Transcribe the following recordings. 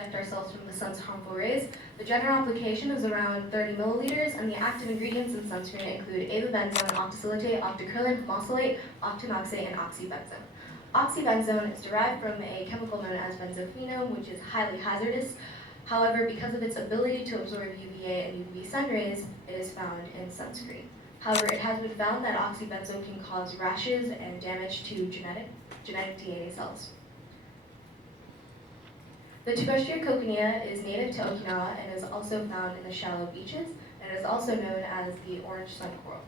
protect ourselves from the sun's harmful rays. The general application is around 30 milliliters, and the active ingredients in sunscreen include avobenzone, octosilicate, octocurlin, mosylate, octinoxate, and oxybenzone. Oxybenzone is derived from a chemical known as benzophenone, which is highly hazardous. However, because of its ability to absorb UVA and UVB sun rays, it is found in sunscreen. However, it has been found that oxybenzone can cause rashes and damage to genetic DNA cells. The Terrestrial cochineal is native to Okinawa and is also found in the shallow beaches, and is also known as the orange sun coral.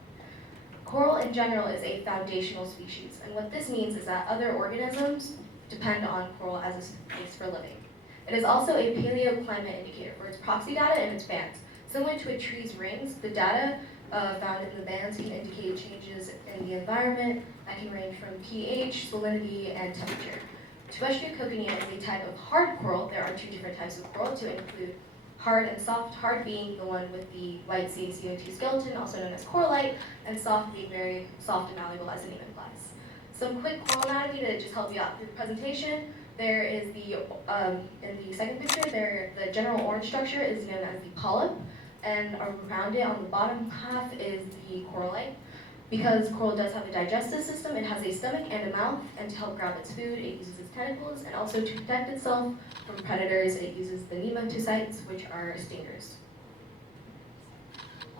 Coral in general is a foundational species, and what this means is that other organisms depend on coral as a space for living. It is also a paleoclimate indicator for its proxy data and its bands. Similar to a tree's rings, the data found in the bands can indicate changes in the environment that can range from pH, salinity, and temperature. Terrestrial cochineal is a type of hard coral. There are two different types of coral to include hard and soft, hard being the one with the white CaCO2 skeleton, also known as corallite, and soft being very soft and malleable, as the name implies. Some quick coral anatomy to just help you out through the presentation. There is in the second picture, the general orange structure is known as the polyp, and around it on the bottom half is the corallite. Because coral does have a digestive system, it has a stomach and a mouth, and to help grab its food, it uses its tentacles, and also to protect itself from predators, it uses the nematocytes, which are stingers.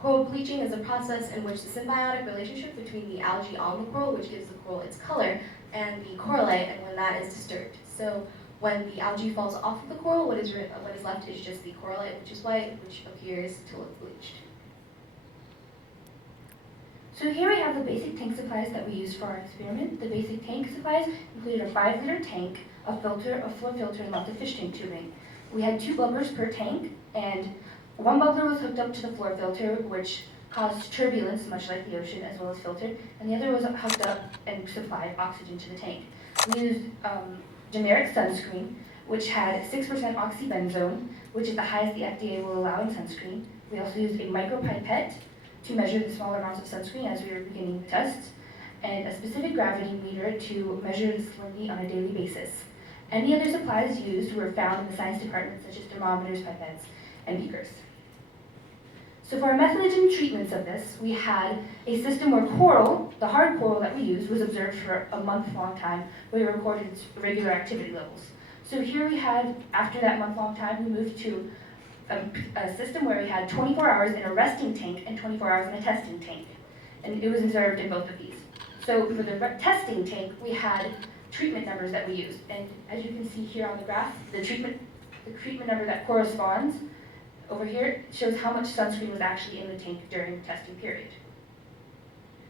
Coral bleaching is a process in which the symbiotic relationship between the algae on the coral, which gives the coral its color, and the corallite, and when that is disturbed. So when the algae falls off of the coral, what is left is just the corallite, which is white, which appears to look bleached. So here we have the basic tank supplies that we used for our experiment. The basic tank supplies included a 5-liter tank, a filter, a floor filter, and lots of fish tank tubing. We had 2 bubblers per tank, and one bubbler was hooked up to the floor filter, which caused turbulence, much like the ocean, as well as filtered, and the other was hooked up and supplied oxygen to the tank. We used generic sunscreen, which had 6% oxybenzone, which is the highest the FDA will allow in sunscreen. We also used a micropipette to measure the smaller amounts of sunscreen as we were beginning the test, and a specific gravity meter to measure the salinity on a daily basis. Any other supplies used were found in the science department, such as thermometers, pipettes, and beakers. So for our methods and treatments of this, we had a system where coral, the hard coral that we used, was observed for a month-long time, where we recorded its regular activity levels. So here we had, after that month-long time, we moved to a system where we had 24 hours in a resting tank and 24 hours in a testing tank. And it was observed in both of these. So for the testing tank, we had treatment numbers that we used. And as you can see here on the graph, the treatment number that corresponds over here shows how much sunscreen was actually in the tank during the testing period.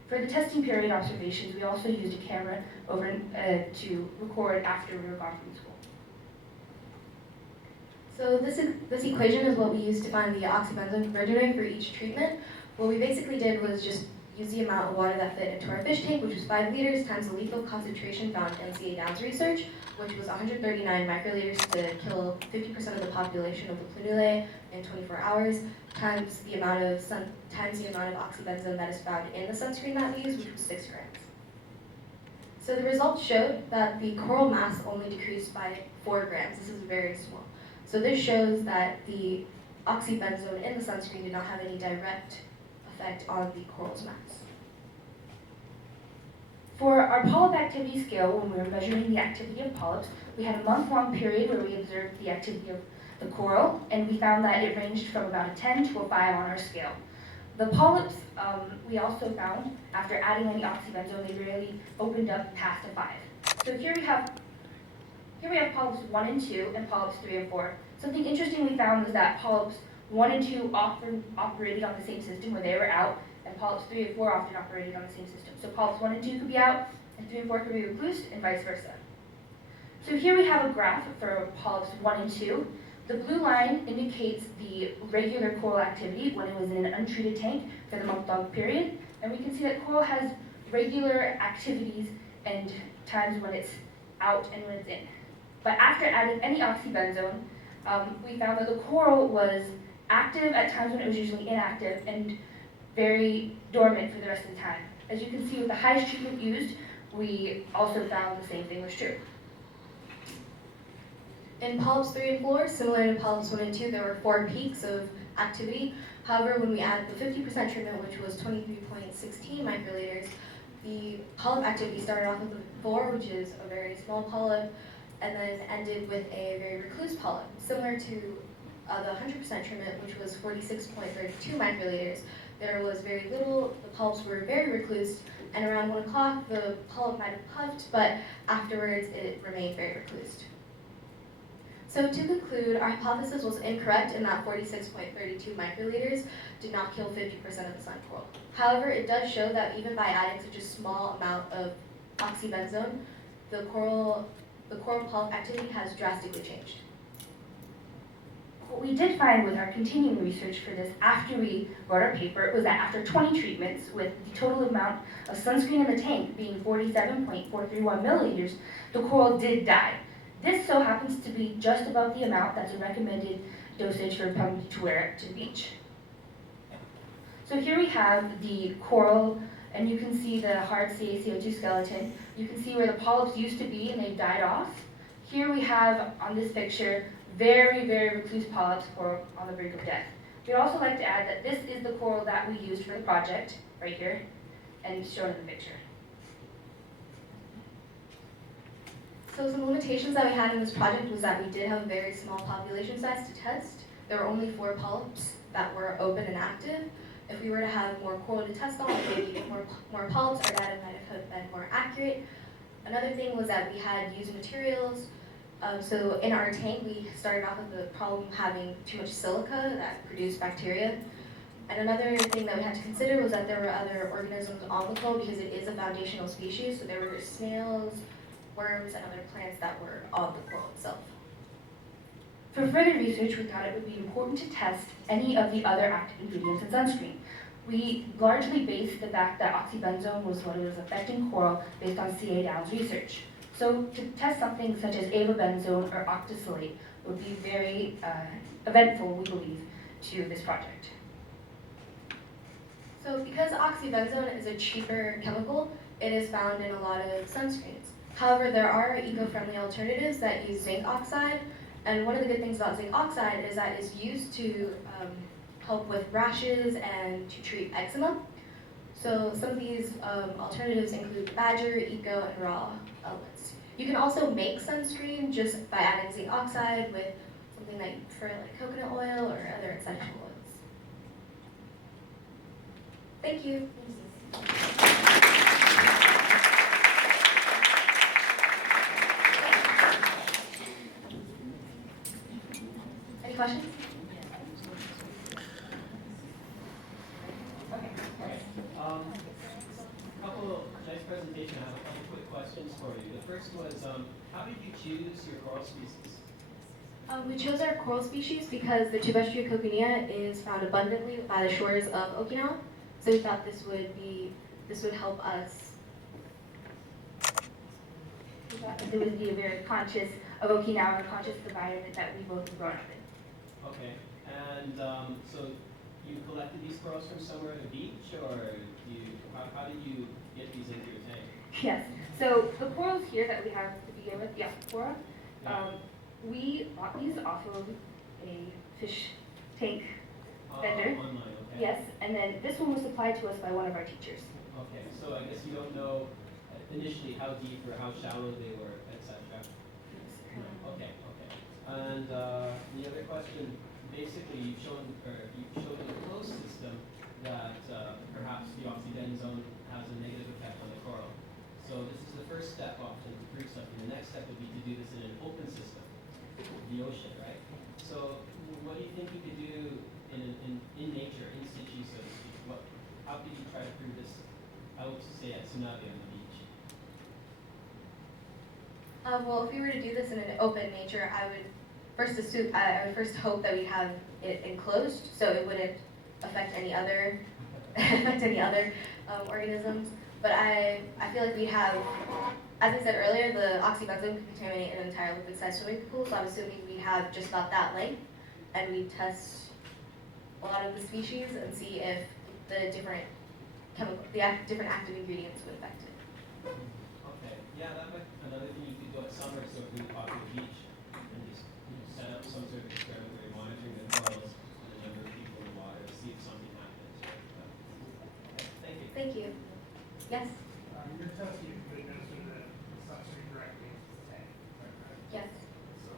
For the testing period observations, we also used a camera to record after we were gone from school. So this equation is what we used to find the oxybenzone conversion rate for each treatment. What we basically did was just use the amount of water that fit into our fish tank, which was 5 liters, times the lethal concentration found in NCA Downs research, which was 139 microliters to kill 50% of the population of the planulae in 24 hours, times the amount of oxybenzone that is found in the sunscreen that we used, which was 6 grams. So the results showed that the coral mass only decreased by 4 grams. This is very small. So this shows that the oxybenzone in the sunscreen did not have any direct effect on the coral's mass. For our polyp activity scale, when we were measuring the activity of polyps, we had a month-long period where we observed the activity of the coral, and we found that it ranged from about a 10 to a 5 on our scale. The polyps, we also found, after adding any oxybenzone, they really opened up past a 5. So here we have polyps 1 and 2 and polyps 3 and 4. Something interesting we found was that polyps 1 and 2 often operated on the same system where they were out, and polyps 3 and 4 often operated on the same system. So polyps 1 and 2 could be out, and 3 and 4 could be recluse, and vice versa. So here we have a graph for polyps 1 and 2. The blue line indicates the regular coral activity when it was in an untreated tank for the month-long period, and we can see that coral has regular activities and times when it's out and when it's in. But after adding any oxybenzone, we found that the coral was active at times when it was usually inactive and very dormant for the rest of the time. As you can see with the highest treatment used, we also found the same thing was true. In polyps 3 and 4, similar to polyps 1 and 2, there were 4 peaks of activity. However, when we add the 50% treatment, which was 23.16 microliters, the polyp activity started off with a 4, which is a very small polyp, and then ended with a very recluse polyp, similar to the 100% treatment, which was 46.32 microliters. There was very little, the polyps were very recluse, and around 1 o'clock, the polyp might have puffed, but afterwards it remained very recluse. So to conclude, our hypothesis was incorrect in that 46.32 microliters did not kill 50% of the sun coral. However, it does show that even by adding such a small amount of oxybenzone, the coral polyp activity has drastically changed. What we did find with our continuing research for this after we wrote our paper was that after 20 treatments, with the total amount of sunscreen in the tank being 47.431 milliliters, the coral did die. This so happens to be just above the amount that's a recommended dosage for pumping to wear it to the beach. So here we have the coral, and you can see the hard CaCO2 skeleton. You can see where the polyps used to be and they've died off. Here we have, on this picture, very, very recluse polyps coral on the brink of death. We'd also like to add that this is the coral that we used for the project, right here, and shown in the picture. So some limitations that we had in this project was that we did have a very small population size to test. There were only 4 polyps that were open and active. If we were to have more coral to test on, maybe more polyps, our data might have been more accurate. Another thing was that we had used materials. So in our tank, we started off with the problem having too much silica that produced bacteria. And another thing that we had to consider was that there were other organisms on the coral because it is a foundational species. So there were snails, worms, and other plants that were on the coral itself. For further research, we thought it would be important to test any of the other active ingredients in sunscreen. We largely based the fact that oxybenzone was what was affecting coral based on C.A. Downs' research. So to test something such as avobenzone or octazolate would be very eventful, we believe, to this project. So because oxybenzone is a cheaper chemical, it is found in a lot of sunscreens. However, there are eco-friendly alternatives that use zinc oxide, and one of the good things about zinc oxide is that it's used to help with rashes and to treat eczema. So some of these alternatives include badger, eco, and raw elements. You can also make sunscreen just by adding zinc oxide with something that you prefer, like coconut oil or other essential oils. Thank you. Any questions? Nice presentation. I have a couple quick questions for you. The first was, how did you choose your coral species? We chose our coral species because the Chibestria coconea is found abundantly by the shores of Okinawa. So we thought this would help us. We thought that it would be very conscious of Okinawa and conscious of the environment that we both grown up in. Okay, and so you collected these corals from somewhere at the beach, or how did you get these into your tank? Yes, so the corals here that we have to begin with, the Aquaphora, we bought these off of a fish tank vendor. Online, okay. Yes, and then this one was supplied to us by one of our teachers. Okay, so I guess you don't know initially how deep or how shallow they were, etc. No. Okay. And the other question, basically you've shown in the closed system that perhaps the oxybenzone has a negative effect on the coral. So this is the first step often to prove something. The next step would be to do this in an open system, the ocean, right? So what do you think you could do in nature, in situ, so to speak? How could you try to prove this out, say, at tsunami on the beach? Well, if we were to do this in an open nature, I would first hope that we have it enclosed, so it wouldn't affect any other organisms. But I feel like we have, as I said earlier, the oxybenzone could contaminate an entire liquid-sized swimming pool. So I'm assuming we have just about that length, and we test a lot of the species and see if the different active ingredients would affect it. Okay, yeah, that might another thing you could do at summer, so if we walk to the beach and just Yes, You're telling you to administer the sunscreen directly into the tank, is that correct? yes. So,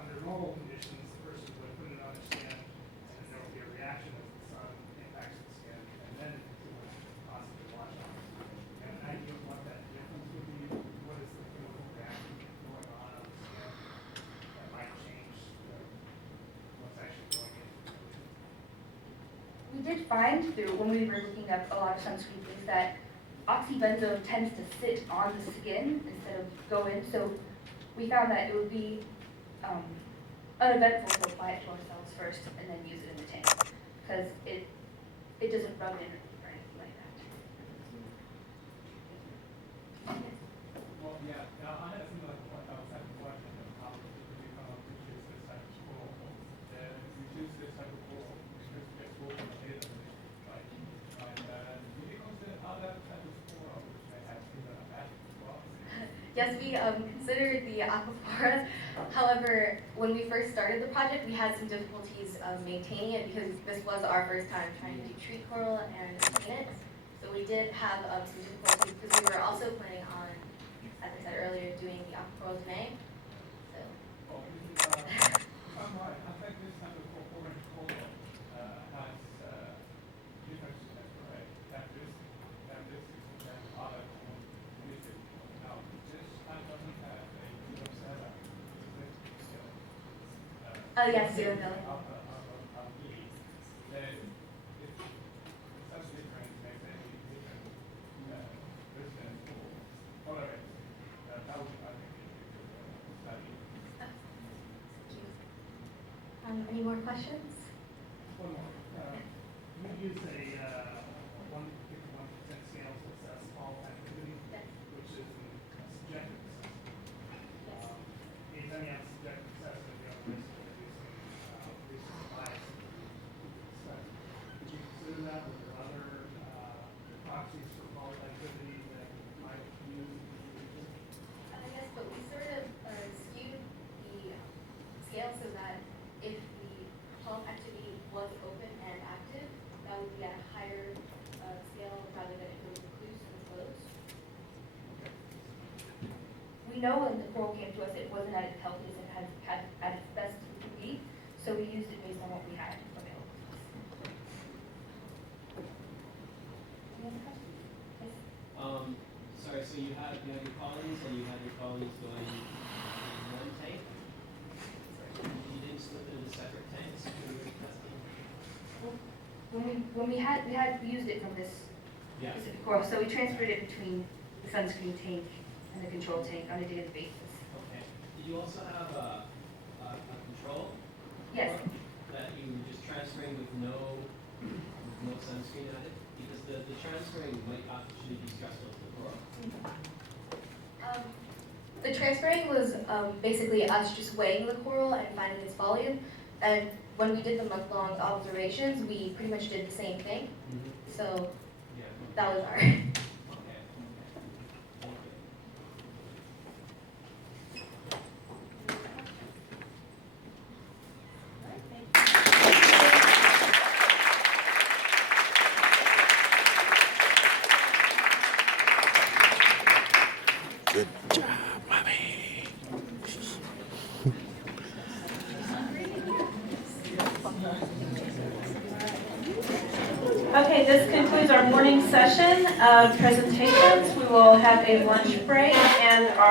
under normal conditions, the person would put it on their skin, and then there would be a reaction as the sun impacts the skin, and then it would possibly wash off. And an idea of what that difference would be, what is the chemical reaction going on the skin that might change what's actually going into the ocean? We did find through, when we were looking up a lot of sunscreen things, that oxybenzone tends to sit on the skin instead of go in. So we found that it would be uneventful to apply it to ourselves first and then use it in the tank, because it doesn't rub in or anything like that. Well, yeah, I had a similar type of question of how did you come up to choose this type of coral? And you choose this type of coral because it gets woven later, right? And did you consider other types of coral which may have similar effects as well? Yes, we considered the aquaphora. However, when we first started the project, we had some difficulties maintaining it because this was our first time trying to treat coral and maintain it. So we did have some difficulties because we were also planning on, as I said earlier, doing the aquaphora today. So, Well, if I'm right, I think this type of orange coral has different characteristics than other common species. Now, this type doesn't have a xerophila. yes, xerophila. If such difference makes any difference resistance or tolerance, that would, I think, be a good study. Any more questions? One more. You use a 151% scale to assess all activity, Yes. which is a subjective assessment. Yes. Anytime you have a subjective assessment, you have a risk of reducing bias in the study. Did you consider that? Were there other proxies for fault activity that might use in the future? Yes, but we sort of skewed the scale so that if the pulp activity was open and active, that would be at a higher scale rather than if it was loose and closed. We know when the coral came to us, it wasn't at its healthiest and had at its best it could be, so we used it based on what we had available to us. Any other questions? Yes. Sorry, so you had your colonies and you had your colonies going in one tank? You didn't split it into separate tanks when you were testing? When we used it from this Yeah. specific coral, so we transferred it between the sunscreen tank and the control tank on a daily basis. Okay. Did you also have a control? Yes. That you were just transferring with no sunscreen added? Because the transferring might actually be stressful to the coral. The transferring was basically us just weighing the coral and finding its volume. And when we did the month-long observations, we pretty much did the same thing. So Yeah. that was our. Okay. Thank you. Good job, mommy. Okay, this concludes our morning session of presentations. We will have a lunch break and our